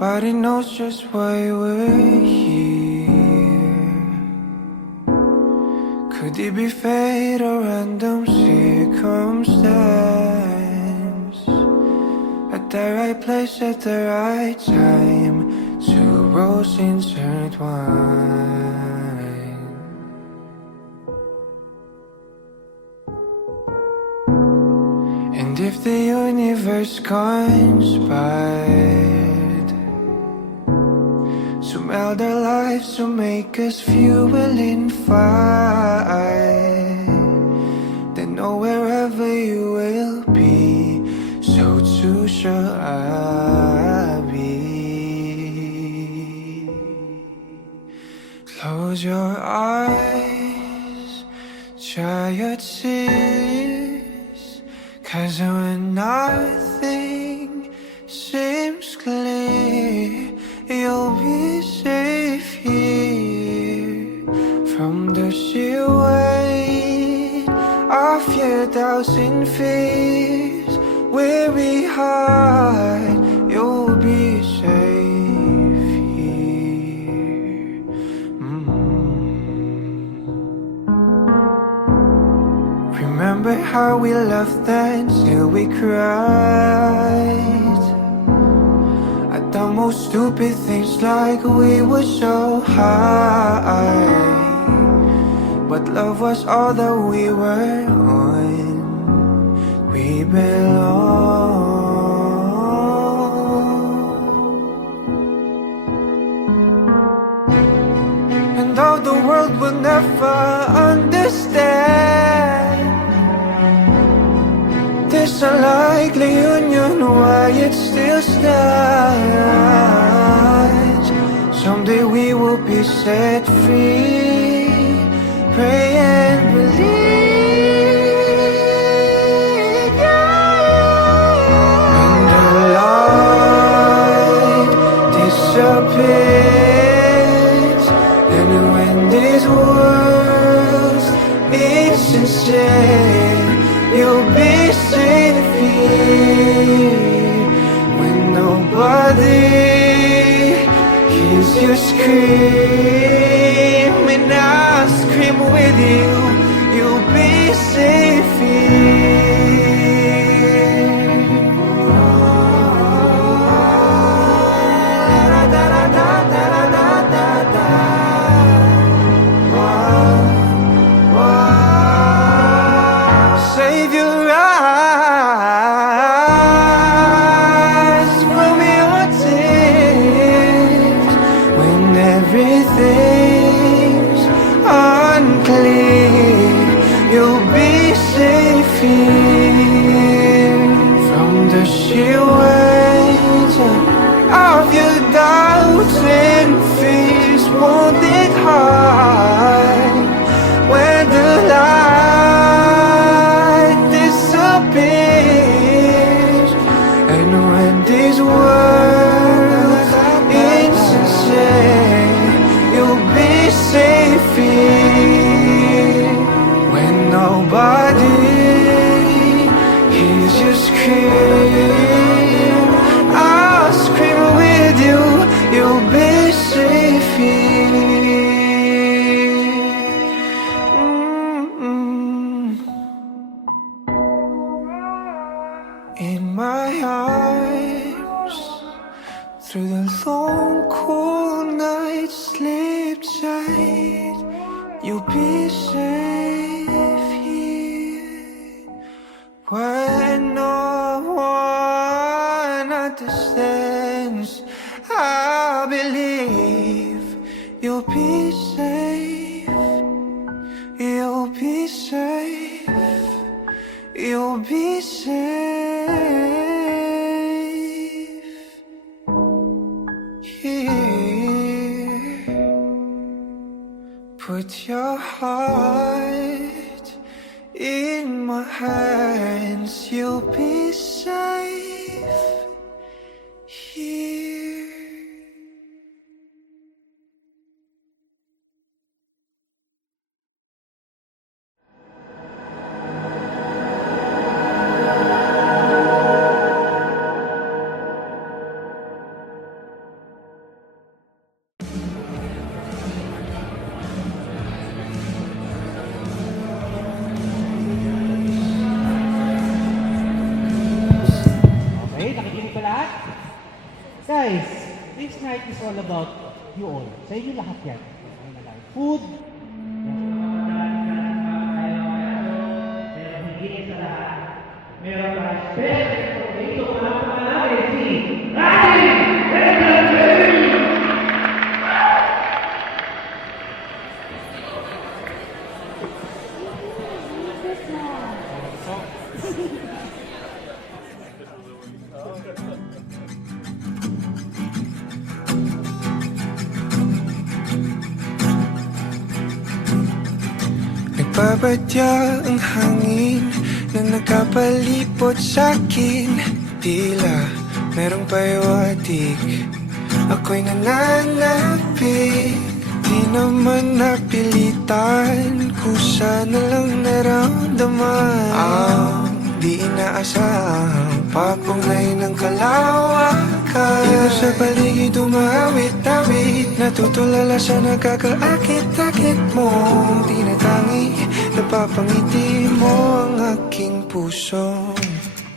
Nobody knows just why we're here. Could it be fate or random circumstance? At the right place at the right time, two roads intertwine. And if the universe conspired to meld our lives to make us fuel and fire, then know wherever you will be, so too shall I be. Close your eyes, dry your tears, 'cause when nothing seems clear, you'll be safe here from the sheer weight of your doubts and fears. Weary heart, you'll be safe here. Remember how we laughed until we cried at the most stupid things, like we were so high. But love was all that we were on. We belong. And though the world will never understand this unlikely union, why it still stands. Someday we will be set free. Pray and believe, yeah. When the light disappears, and when this world is sincere, you'll be safe here. When nobody hears you scream, and I scream with you, you'll be safe here. Save your eyes from your tears when everything's unclear. You'll be safe here from the sheer weight of your doubts and fears. Won't it hide when the light disappears, and when these words insincere, you'll be safe here. When nobody hears you scream, I'll scream with you, you'll be safe here. In my arms, through the long cool night, sleep tight, you'll be safe here. When no one understands, I believe you'll be safe. You'll be safe. You'll be safe here. Put your heart in my hands, you'll be safe here. guys, this night is all about you all. Sa inyo lahat yan. Food. Meron pa special dito para pangalawin si Rani! Nagbabadya ang hangin na nakapalipot sa'kin. Tila merong pahiwatig, ako'y nananapig. Di naman napilitan, kusa na lang naramdaman ang di inaasahang papunay ng kalawakan. Dito sa paligid umawit-awit, natutulala sa nakakaakit-akit mong tinatangi. Napapangiti mo ang aking puso.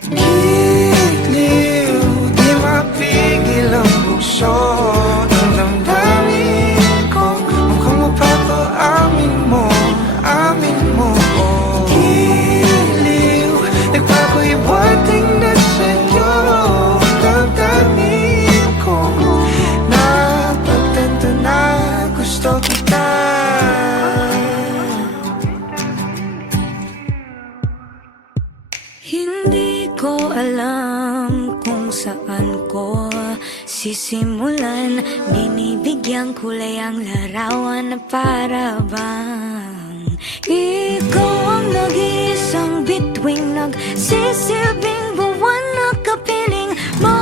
Giliw, di mapigil ang bukso ng damdamin ko. Mukhang mapapaamin mo, amin mo. Giliw, nagpapahiwating na sa'yo ang damdamin ko. Napagtanto na gusto kita. Hindi ko alam kung saan ko sisimulan. Binibigyan kulay ang larawan na para bang ikaw ang nag-iisang bituing, nagsisilbing buwan na kapiling mo.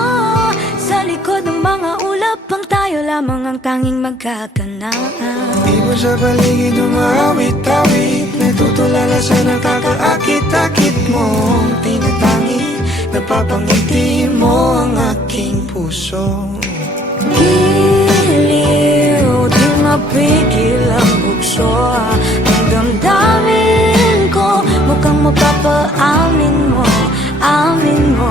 Sa likod ng mga ulap ang tayo lamang ang tanging magkakanaan. Di mo sa paligid umawit-awit, natutulala sa nakakaakit-akit mong tinatangi. Napapangiti mo ang aking puso. Giliw, di mapigil ang bukso ng damdamin ko. Mukhang mapapaamin mo, amin mo.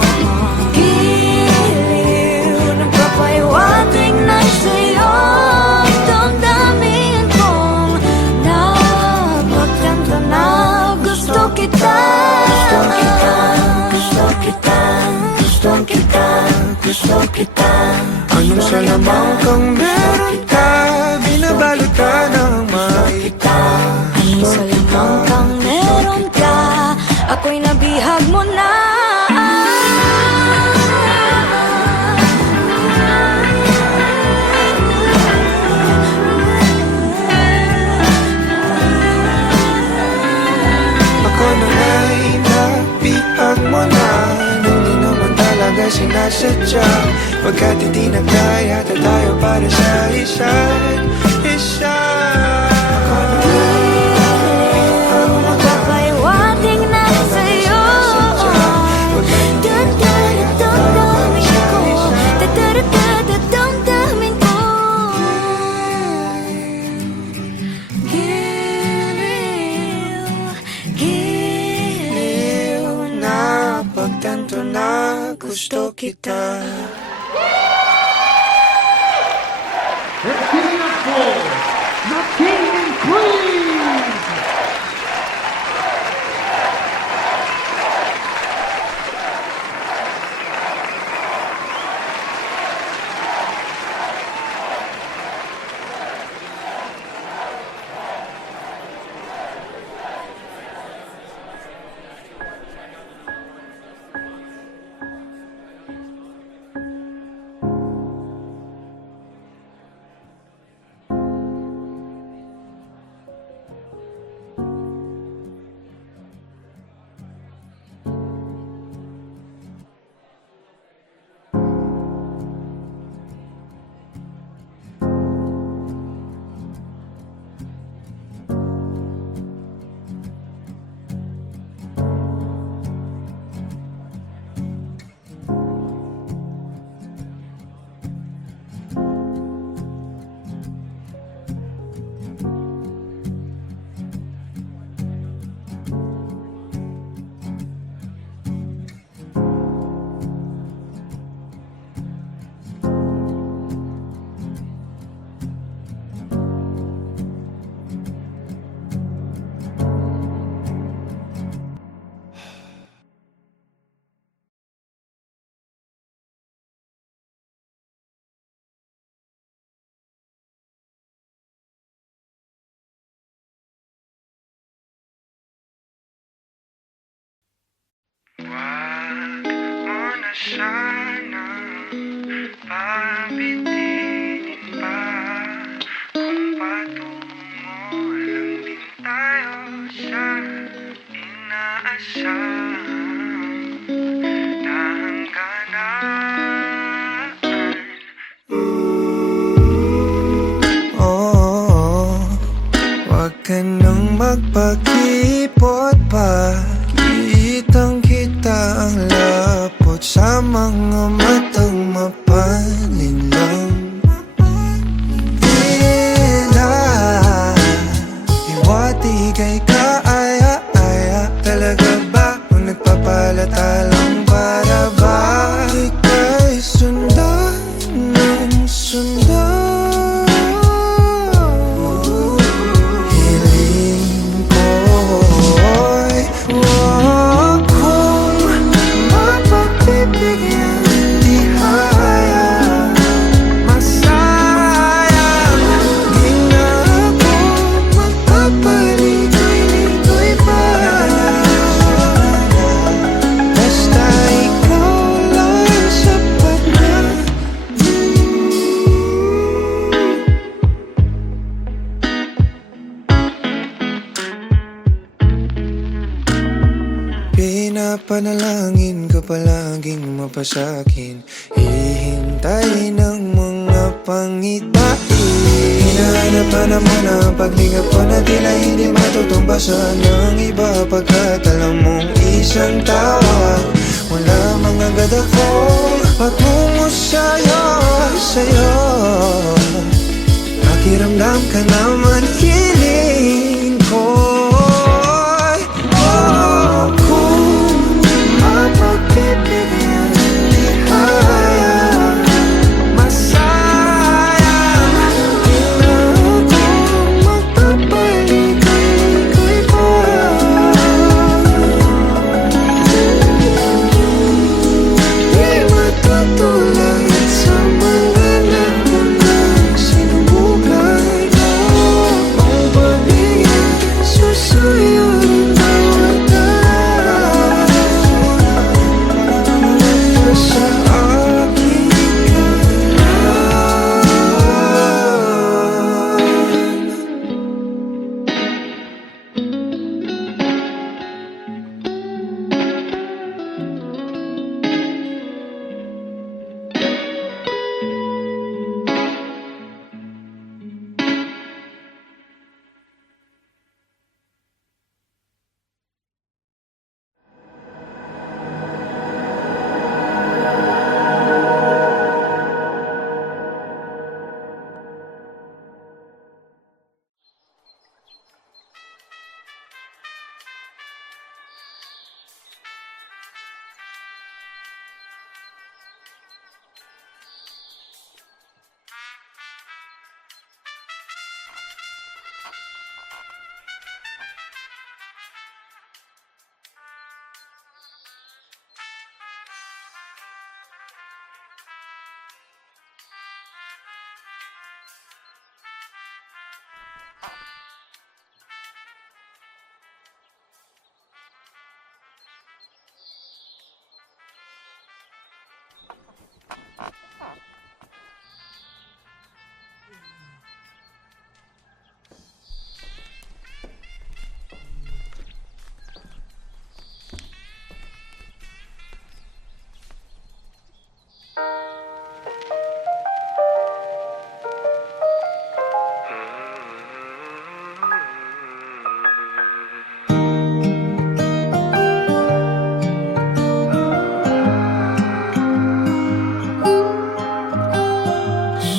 Giliw, nagpapahiwatig na sa'yo ang damdamin kong napagtanto na gusto kita. Gusto kita, gusto kita, gusto kita, gusto kita. Anong salamang kang meron ka, binabalot ka ng makita. Anong salamang kang meron ka, ako'y nabihag mo na. Ako na nga'y nabihag mo na, nung di naman talaga sinasadya. Pagkat hindi na kaya tayo para sa isa't isa. Magpapahiwatig na sa'yo damdamin ko, damdamin ko. Giliw, giliw na Pagtanto na gusto kita. Let's give it up for the King and Queen! na sana pabitinin pa kung patungo lang din tayo sa inaasahang hangganan. Oh, wag ka nang magpakipot pa. Kitang kita ang lapot sa mga matang mapalinlang. Tila iwati kay kaaya-aya. Talaga ba kung nagpapalata lang para ba ika'y sundan ng sundan? Hiling ko'y huwag kong mapagbibigyan. Di kaya masayang di na ako magpapaligoy-ligoy pa. Basta ikaw lang sapat na. Pinapanalangin ka palaging mapasakin. Hihintay ng mga pangitain. Hinahanap mo na paglinga ko na tila hindi matutumbasan ng iba. Pagkat alam mong isang tawag wala mga agad akong patungo sa'yo, sa'yo. Pakiramdam ka naman hiling ko. Kung mapagbibigyan, di kaya masayang di na ako magpapaligoy-ligoy pa. Di matutulad sa mga naunang sinubukan ko. Ang pag-ibig susuyo ng bawat araw sa aking kalan.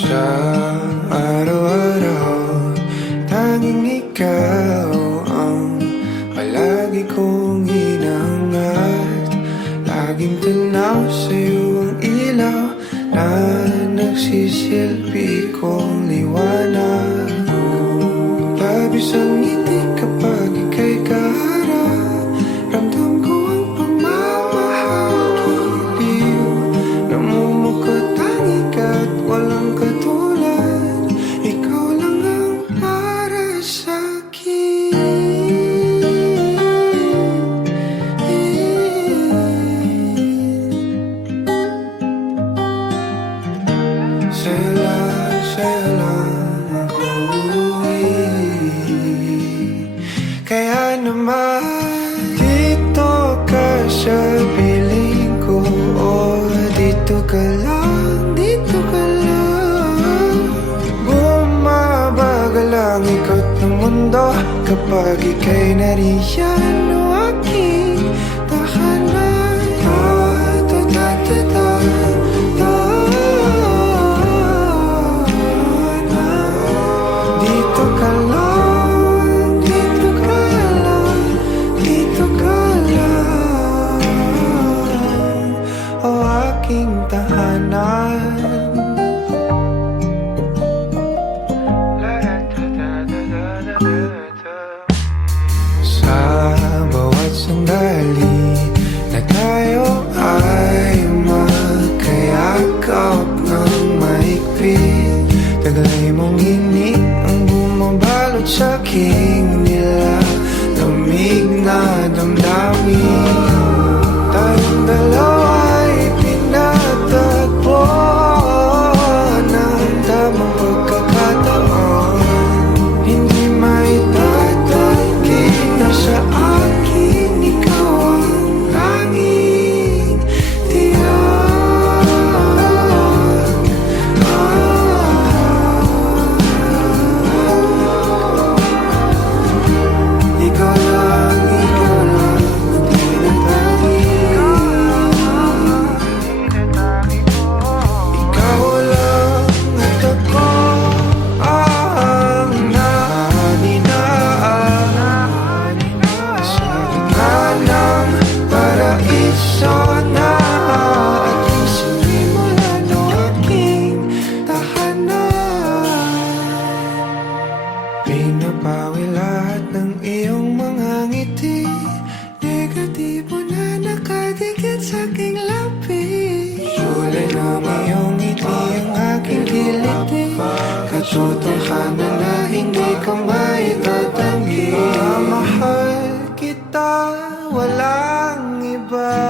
Sa araw-araw, tanging ikaw ang palagi kong hinahangat. Laging tanaw sa'yo ang ilaw na nagsisilbi kong liwanag. Labis ang ngiti kapag ika'y kaharap. Ramdam ko ang pagmamahal, giliw. Namumukot tanging ka't walang katulad. Ikaw lang ang para sa'kin. naman. Dito ka sa piling ko, oh, dito ka lang, dito ka lang. Bumabagal ang ikot ng mundo kapag ika'y nariyan, o aking tahanan. Dito ka lang, dito ka lang, dito ka lang, o aking tahanan. Sa bawat sandali na tayo ay magkayakap ng mahigpit, taglay mong hini ang bumabalot sa aking nilalamig na damdamin. Tayong dalawa'y pinatagpo ng tamang pagkakataon. Hindi may tatanggi na sa akin ikaw ang tanging tiyak. Ikaw lang ang tinatanggi. Ikaw lang at ako ang naninaan sa gitna ng paraiso na ating sinimulan, o aking tahanan. Pinapawi lahat ng iyong mga ngiti, negatibo na nakadikit sa aking labi. Kulay ng iyong ngiti ang aking kiliti, katotohanan na hindi ka maitatanggi. Mahal kita, walang iba.